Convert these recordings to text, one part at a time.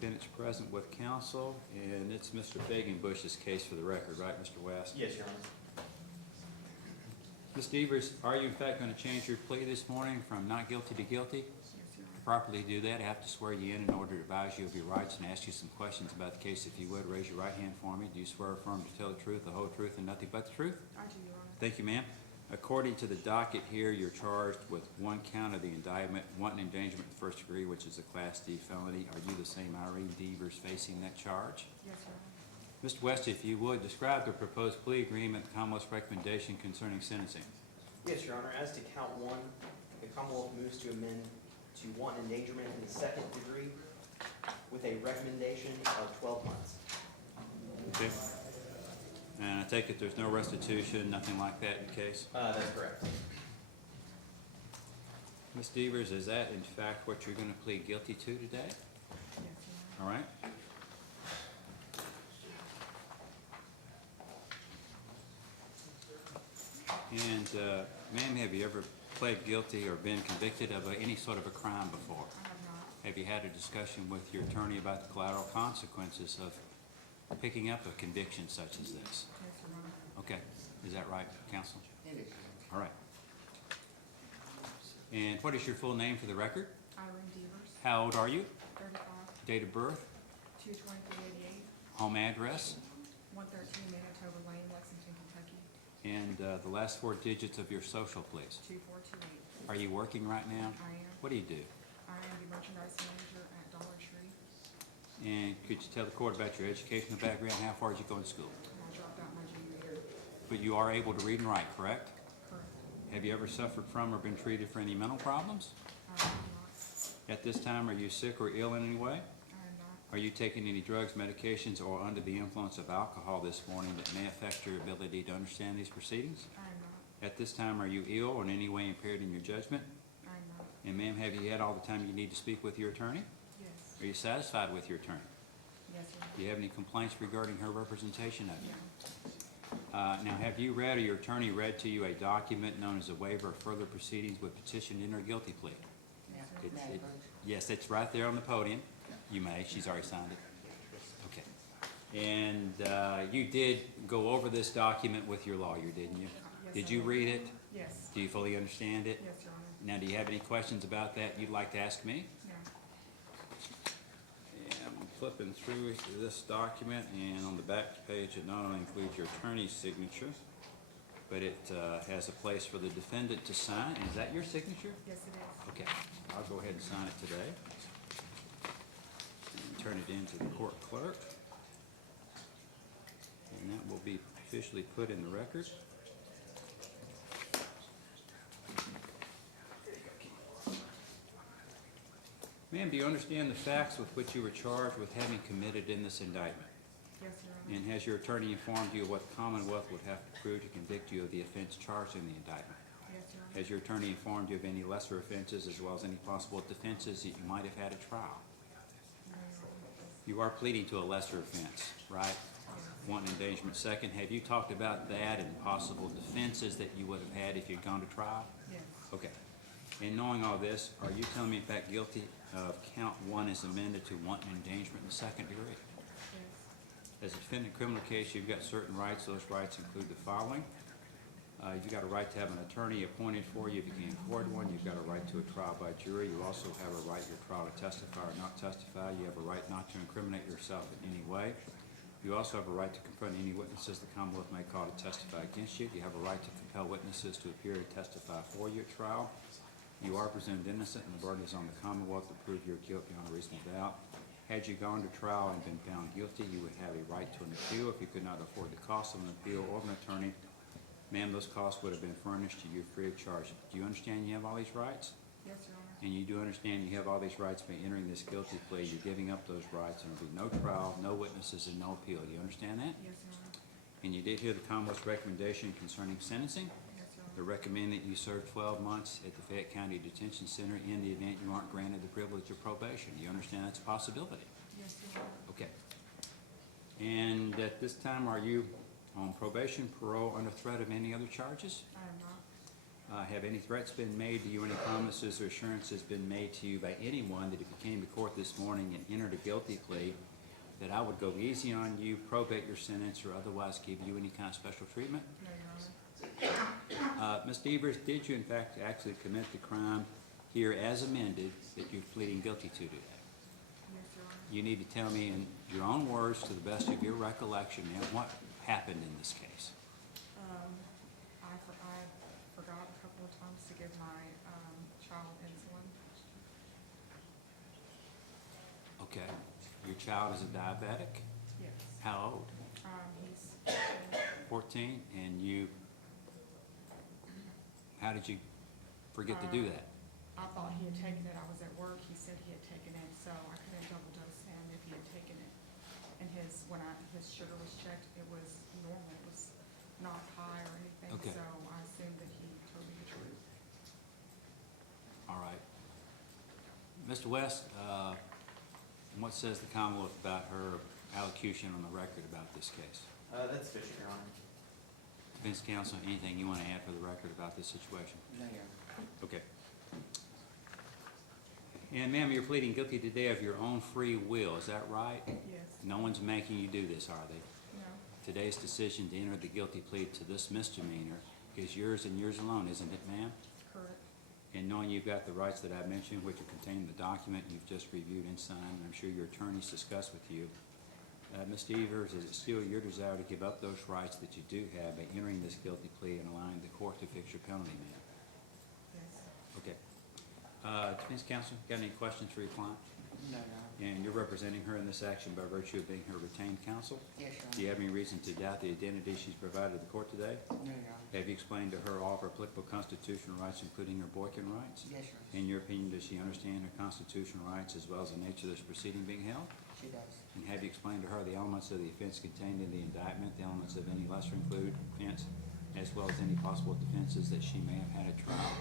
defendant's present with counsel, and it's Mr. Fagenbush's case for the record, right, Mr. West? Yes, Your Honor. Ms. Devers, are you in fact going to change your plea this morning from not guilty to guilty? Yes, Your Honor. To properly do that, I have to swear you in order to advise you of your rights and ask you some questions about the case. If you would, raise your right hand for me. Do you swear or affirm to tell the truth, the whole truth, and nothing but the truth? I do, Your Honor. Thank you, ma'am. According to the docket here, you're charged with one count of the indictment, wanton endangerment in the first degree, which is a Class D felony. Are you the same Irene Devers facing that charge? Yes, Your Honor. Mr. West, if you would, describe the proposed plea agreement, the Commonwealth's recommendation concerning sentencing. Yes, Your Honor. As to count one, the Commonwealth moves to amend to wanton endangerment in the second degree with a recommendation of 12 months. Okay. And I take it there's no restitution, nothing like that in the case? That's correct. Ms. Devers, is that in fact what you're going to plead guilty to today? Yes, Your Honor. All right. And ma'am, have you ever pled guilty or been convicted of any sort of a crime before? I have not. Have you had a discussion with your attorney about the collateral consequences of picking up a conviction such as this? Yes, Your Honor. Okay, is that right, counsel? It is. All right. And what is your full name for the record? Irene Devers, How old are you? 35, Date of birth? 22388, Home address? 113 Manitoba Lane, Lexington, Kentucky, And the last four digits of your social, please. 2428. Are you working right now? I am. What do you do? I am the merchandise manager at Dollar Tree. And could you tell the court about your educational background? How far did you go to school? I dropped out my junior year. But you are able to read and write, correct? Correct. Have you ever suffered from or been treated for any mental problems? I am not. At this time, are you sick or ill in any way? I am not. Are you taking any drugs, medications, or under the influence of alcohol this morning that may affect your ability to understand these proceedings? I am not. At this time, are you ill or in any way impaired in your judgment? I am not. And ma'am, have you had all the time you need to speak with your attorney? Yes. Are you satisfied with your attorney? Yes, Your Honor. Do you have any complaints regarding her representation of you? No. Now, have you read or your attorney read to you a document known as a waiver of further proceedings with petition to enter a guilty plea? Yes, Yeah. Your Honor. Yes, it's right there on the podium. You may. She's already signed it. Okay. And you did go over this document with your lawyer, didn't you? Yes, Did I you did. read it? Yes. Do you fully understand it? Yes, Your Honor. Now, do you have any questions about that you'd like to ask me? No. And I'm flipping through this document, and on the back page, it not only includes your attorney's signature, but it has a place for the defendant to sign. Is that your signature? Yes, it is. Okay, I'll go ahead and sign it today. And turn it in to the court clerk. And that will be officially put in the record. Ma'am, do you understand the facts with which you were charged with having committed in this indictment? Yes, Your Honor. And has your attorney informed you what the Commonwealth would have to prove to convict you of the offense charged in the indictment? Yes, Your Honor. Has your attorney informed you of any lesser offenses as well as any possible defenses that you might have had at trial? No, Your Honor. You are pleading to a lesser offense, right? Wanton endangerment. Second, have you talked about that and possible defenses that you would have had if you'd gone to trial? Yes. Okay. And knowing all this, are you telling me in fact guilty of count one is amended to wanton endangerment in the second degree? Yes. As a defendant in a criminal case, you've got certain rights. Those rights include the following. You've got a right to have an attorney appointed for you if you can afford one. You've got a right to a trial by jury. You also have a right to your trial to testify or not testify. You have a right not to incriminate yourself in any way. You also have a right to confront any witnesses the Commonwealth may call to testify against you. You have a right to compel witnesses to appear to testify for you at trial. You are presumed innocent, and the burden is on the Commonwealth to prove your guilt beyond a reasonable doubt. Had you gone to trial and been found guilty, you would have a right to an appeal. If you could not afford the cost of an appeal or an attorney, ma'am, those costs would have been furnished to you free of charge. Do you understand you have all these rights? Yes, Your Honor. And you do understand you have all these rights by entering this guilty plea. You're giving up those rights, and there'll be no trial, no witnesses, and no appeal. Do you understand that? Yes, Your Honor. And you did hear the Commonwealth's recommendation concerning sentencing. Yes, Your They Honor. recommend that you serve 12 months at the Fayette County Detention Center in the event you aren't granted the privilege of probation. Do you understand that's a possibility? Yes, Your Honor. Okay. And at this time, are you on probation, parole, under threat of any other charges? I am not. Have any threats been made to you, any promises or assurances been made to you by anyone that if you came to court this morning and entered a guilty plea, that I would go easy on you, probate your sentence, or otherwise give you any kind of special treatment? No, Your Honor. Ms. Devers, did you in fact actually commit the crime here as amended that you're pleading guilty to today? Yes, Your Honor. You need to tell me in your own words, to the best of your recollection, ma'am, what happened in this case? I forgot a couple of times to give my child insulin. Okay. Your child is a diabetic? Yes. How old? He's 14? And you, how did you forget to do that? I thought he had taken it. I was at work. He said he had taken it, so I couldn't double dose him if he had taken it. And when his sugar was checked, it was normal. It was not high or anything. Okay. So I assumed that he told me the truth. All right. Mr. West, what says the Commonwealth about her allocution on the record about this case? That's sufficient, Your Honor. Defense counsel, anything you want to add for the record about this situation? No, Your Honor. Okay. And ma'am, you're pleading guilty today of your own free will, is that right? Yes. No one's making you do this, are they? No. Today's decision to enter the guilty plea to this misdemeanor is yours and yours alone, isn't it, ma'am? Correct. And knowing you've got the rights that I mentioned, which are contained in the document you've just reviewed and signed, and I'm sure your attorneys discussed with you, Ms. Devers, is it still your desire to give up those rights that you do have by entering this guilty plea and allowing the court to fix your penalty, ma'am? Yes. Okay. Defense counsel, got any questions for your client? No, Your Honor. And you're representing her in this action by virtue of being her retained counsel? Yes, Your Honor. Do you have any reason to doubt the identity she's provided to the court today? No, Your Honor. Have you explained to her all of her applicable constitutional rights, including her Boykin rights? Yes, Your Honor. In your opinion, does she understand her constitutional rights as well as the nature of this proceeding being held? She does. And have you explained to her the elements of the offense contained in the indictment, the elements of any lesser included offense, as well as any possible defenses that she may have had at trial?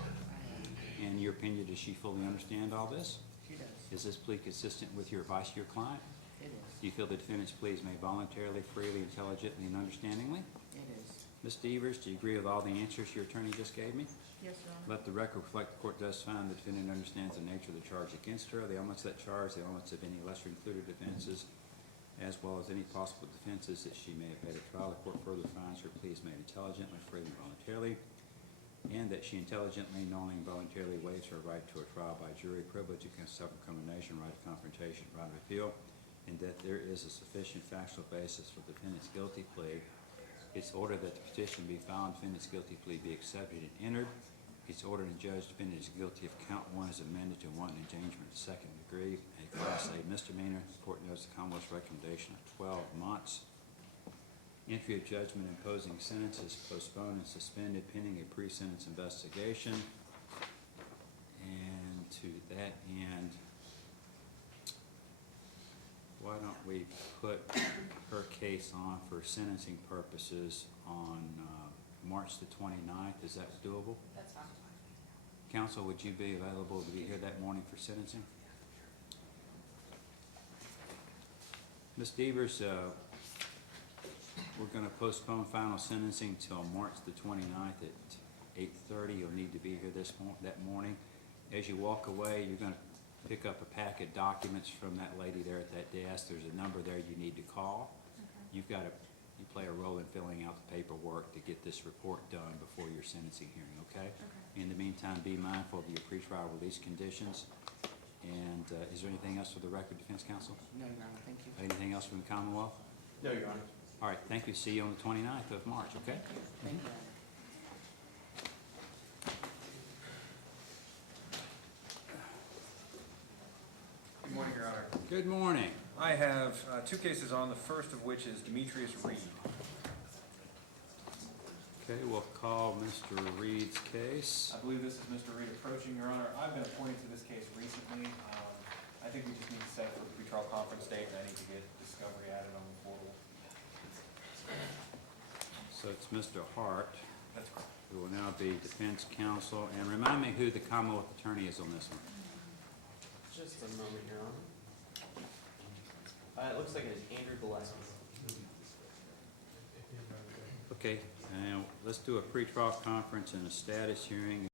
In your opinion, does she fully understand all this? She does. Is this plea consistent with your advice to your client? It is. Do you feel the defendant's plea is made voluntarily, freely, intelligently, and understandingly? It is. Ms. Devers, do you agree with all the answers your attorney just gave me? Yes, Your Honor. Let the record reflect the court does find the defendant understands the nature of the charge against her, the elements of that charge, the elements of any lesser included offenses, as well as any possible defenses that she may have had at trial. The court further finds her plea is made intelligently, freely, and voluntarily, and that she intelligently, knowingly, and voluntarily waives her right to a trial by jury, privilege against self-incrimination, right of confrontation, right of appeal, and that there is a sufficient factual basis for the defendant's guilty plea. It's ordered that the petition be filed, defendant's guilty plea be accepted and entered. It's ordered and judged defendant is guilty of count one as amended to wanton endangerment, second degree, a class A misdemeanor. The court notes the Commonwealth's recommendation of 12 months. Entry of judgment imposing sentence is postponed and suspended pending a pre-sentence investigation. And to that end, why don't we put her case on for sentencing purposes on March the 29th? Is that doable? That's fine. Counsel, would you be available to be here that morning for sentencing? Ms. Devers, we're going to postpone final sentencing till March the 29th at 8:30. You'll need to be here that morning. As you walk away, you're going to pick up a packet of documents from that lady there at that desk. There's a number there you need to call. Okay. You play a role in filling out the paperwork to get this report done before your sentencing hearing, okay? Okay. In the meantime, be mindful of your pretrial release conditions. And is there anything else for the record, Defense Counsel? No, Your Honor. Thank you. Anything else from the Commonwealth? No, Your Honor. All right, thank you. See you on the 29th of March, okay? Thank you, Your Honor. Good morning, Your Honor. Good morning. I have two cases on, the first of which is Demetrius Reed. Okay, we'll call Mr. Reed's case. I believe this is Mr. Reed approaching, Your Honor. I've been appointed to this case recently. I think we just need to set it for the pretrial conference date, and I need to get discovery added on the portal. So it's Mr. Hart, That's correct. who will now be defense counsel. And remind me who the Commonwealth attorney is on this one. Just a moment, Your Honor. It looks like it is Andrew Gillespie. Okay, And let's do a pretrial conference and a status hearing.